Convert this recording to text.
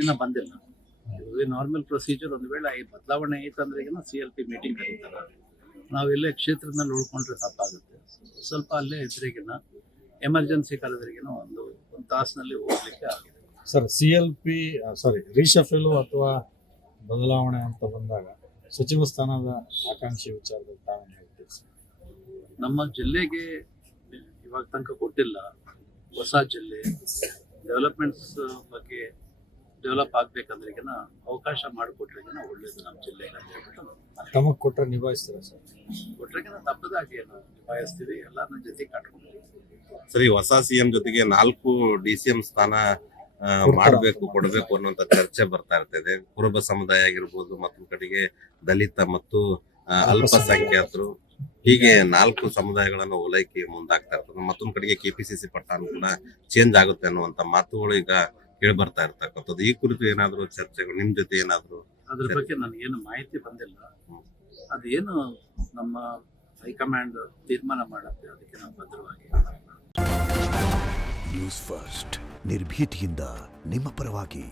ಇನ್ನು ಬಂದಿಲ್ಲ. ಇದು ನಾರ್ಮಲ್ ಪ್ರೊಸೀಜರ್. ಒಂದು ವೇಳೆ ಈ ಬದಲಾವಣೆ ಐತಂದ್ರೆ CLP ಮೀಟಿಂಗ್ ಕರೀತಾರೆ. ನಾವಿಲ್ಲೇ ಕ್ಷೇತ್ರದಲ್ಲಿ ಉಳ್ಕೊಂಡ್ರೆ ತಪ್ಪಾಗುತ್ತೆ. ಸ್ವಲ್ಪ ಅಲ್ಲೇ ಇದ್ರಿಗಿನ ಎಮರ್ಜೆನ್ಸಿ ಕರೆದ್ರಿಗಿನ ಒಂದು ತಾಸಿನಲ್ಲಿ ಹೋಗ್ಲಿಕ್ಕೆ ಆಗಿದೆ. ಸರ್, CLP ರೀಶಫೆಲು ಅಥವಾ ಬದಲಾವಣೆ ಅಂತ ಬಂದಾಗ ಸಚಿವ ಸ್ಥಾನದ ಆಕಾಂಕ್ಷಿ ವಿಚಾರದಲ್ಲಿ ತಾವೇನು ಹೇಳ್ತೀವಿ ಸರ್? ನಮ್ಮ ಜಿಲ್ಲೆಗೆ ಇವಾಗ ತನಕ ಕೊಟ್ಟಿಲ್ಲ. ಹೊಸ ಜಿಲ್ಲೆ ಡೆವಲಪ್ಮೆಂಟ್ಸ್ ಬಗ್ಗೆ ಡೆವಲಪ್ ಆಗ್ಬೇಕಂದ್ರಿಗಿನ ಅವಕಾಶ ಮಾಡಿಕೊಟ್ರಿಗಿನ ಒಳ್ಳೇದು ನಮ್ಮ ಜಿಲ್ಲೆಗೆ ಅಂತ ಹೇಳ್ಬಿಟ್ಟು ತಮಗೆ ಕೊಟ್ಟರೆ ನಿಭಾಯಿಸ್ತೀರಾ ಸರ್? ಕೊಟ್ರಿಗಿನ ತಪ್ಪದಾಗಿ ನಾವು ನಿಭಾಯಿಸ್ತೀವಿ, ಎಲ್ಲರನ್ನ ಜೊತೆ ಕಟ್ಕೊಂಡು. ಸರಿ, ಹೊಸ CM ಜೊತೆಗೆ 4 DCM ಸ್ಥಾನ ಮಾಡಬೇಕು, ಕೊಡಬೇಕು ಅನ್ನುವಂತ ಚರ್ಚೆ ಬರ್ತಾ ಇರ್ತದೆ. ಕುರುಬ ಸಮುದಾಯ ಆಗಿರ್ಬೋದು, ಮತ್ತೊಂದು ಕಡೆಗೆ ದಲಿತ ಮತ್ತು ಅಲ್ಪಸಂಖ್ಯಾತರು, ಹೀಗೆ 4 ಸಮುದಾಯಗಳನ್ನು ಓಲೈಕೆ ಮುಂದಾಗ್ತಾ ಇರ್ತದೆ. ಮತ್ತೊಂದು ಕಡೆಗೆ KPCC ಪಟ್ಟಾನು ಕೂಡ ಚೇಂಜ್ ಆಗುತ್ತೆ ಅನ್ನುವಂತ ಮಾತುಗಳು ಈಗ ಕೇಳಿ ಬರ್ತಾ ಇರ್ತಕ್ಕಂಥದ್ದು. ಈ ಕುರಿತು ಏನಾದ್ರು ಚರ್ಚೆಗಳು ನಿಮ್ ಜೊತೆ ಏನಾದ್ರು? ಅದ್ರ ಬಗ್ಗೆ ನನಗೇನು ಮಾಹಿತಿ ಬಂದಿಲ್ಲ. ಅದೇನು ನಮ್ಮ ಹೈಕಮಾಂಡ್ ತೀರ್ಮಾನ ಮಾಡುತ್ತೆ, ಅದಕ್ಕೆ ನಾವು ಭದ್ರವಾಗಿ. ನ್ಯೂಸ್ ಫಸ್ಟ್, ನಿರ್ಭೀತಿಯಿಂದ ನಿಮ್ಮ ಪರವಾಗಿ.